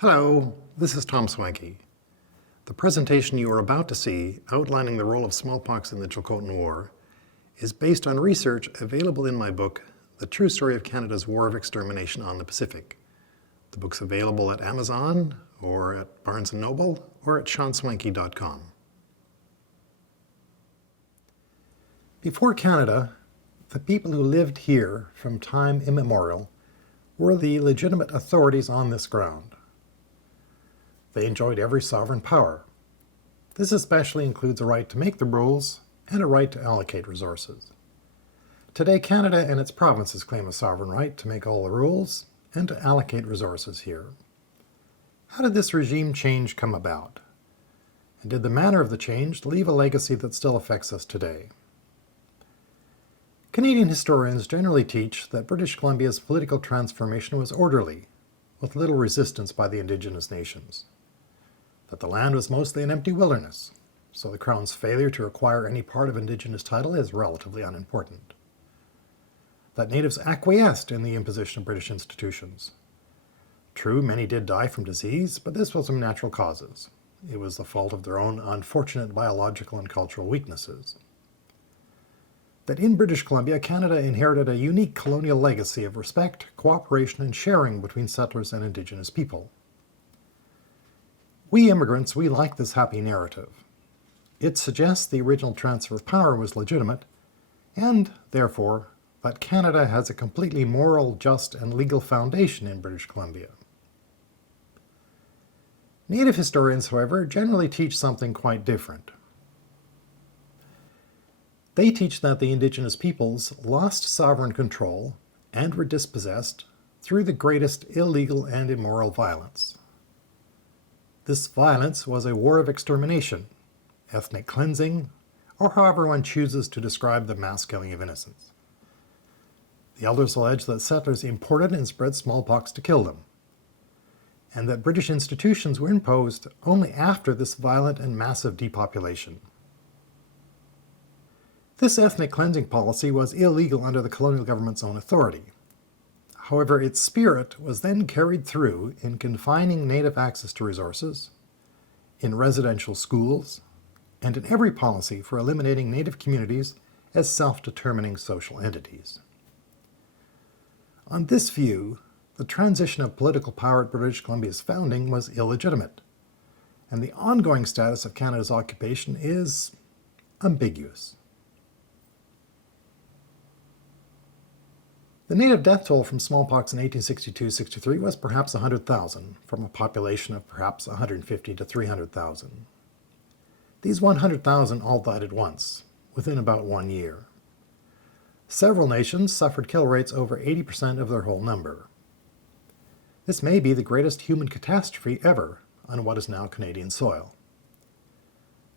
Hello, this is Tom Swanky. The presentation you are about to see, outlining the role of smallpox in the Tsilhqot'in War, is based on research available in my book, The True Story of Canada's War of Extermination on the Pacific. The book's available at Amazon, or at Barnes & Noble, or at SeanSwanky.com. Before Canada, the people who lived here from time immemorial were the legitimate authorities on this ground. They enjoyed every sovereign power. This especially includes a right to make the rules and a right to allocate resources. Today, Canada and its provinces claim a sovereign right to make all the rules and to allocate resources here. How did this regime change come about? And did the manner of the change leave a legacy that still affects us today? Canadian historians generally teach that British Columbia's political transformation was orderly, with little resistance by the Indigenous nations. That the land was mostly an empty wilderness, so the Crown's failure to acquire any part of Indigenous title is relatively unimportant. That natives acquiesced in the imposition of British institutions. True, many did die from disease, but this was from natural causes. It was the fault of their own unfortunate biological and cultural weaknesses. That in British Columbia, Canada inherited a unique colonial legacy of respect, cooperation, and sharing between settlers and Indigenous people. We immigrants, we like this happy narrative. It suggests the original transfer of power was legitimate, and, therefore, that Canada has a completely moral, just, and legal foundation in British Columbia. Native historians, however, generally teach something quite different. They teach that the Indigenous peoples lost sovereign control and were dispossessed through the greatest illegal and immoral violence. This violence was a war of extermination, ethnic cleansing, or however one chooses to describe the mass killing of innocents. The elders allege that settlers imported and spread smallpox to kill them, and that British institutions were imposed only after this violent and massive depopulation. This ethnic cleansing policy was illegal under the colonial government's own authority. However, its spirit was then carried through in confining native access to resources, in residential schools, and in every policy for eliminating native communities as self-determining social entities. On this view, the transition of political power at British Columbia's founding was illegitimate, and the ongoing status of Canada's occupation is ambiguous. The native death toll from smallpox in 1862-63 was perhaps 100,000, from a population of perhaps 150 to 300,000. These 100,000 all died at once, within about 1 year. Several nations suffered kill rates over 80% of their whole number. This may be the greatest human catastrophe ever on what is now Canadian soil.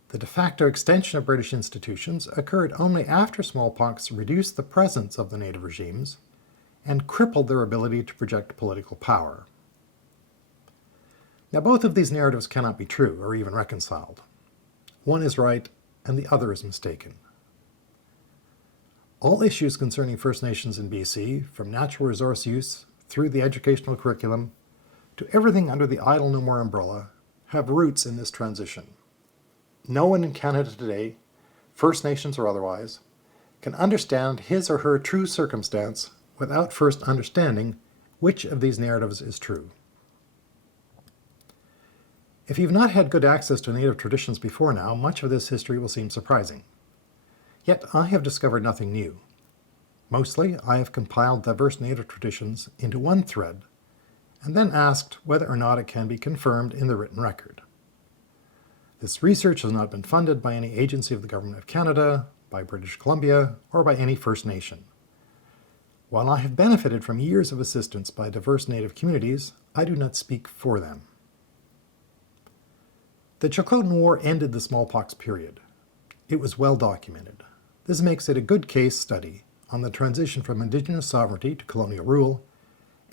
The de facto extension of British institutions occurred only after smallpox reduced the presence of the native regimes and crippled their ability to project political power. Now, both of these narratives cannot be true or even reconciled. One is right and the other is mistaken. All issues concerning First Nations in BC, from natural resource use through the educational curriculum to everything under the Idle No More umbrella, have roots in this transition. No one in Canada today, First Nations or otherwise, can understand his or her true circumstance without first understanding which of these narratives is true. If you've not had good access to native traditions before now, much of this history will seem surprising. Yet I have discovered nothing new. Mostly, I have compiled diverse native traditions into one thread, and then asked whether or not it can be confirmed in the written record. This research has not been funded by any agency of the Government of Canada, by British Columbia, or by any First Nation. While I have benefited from years of assistance by diverse native communities, I do not speak for them. The Tsilhqot'in War ended the smallpox period. It was well documented. This makes it a good case study on the transition from Indigenous sovereignty to colonial rule,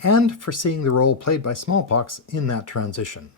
and for seeing the role played by smallpox in that transition.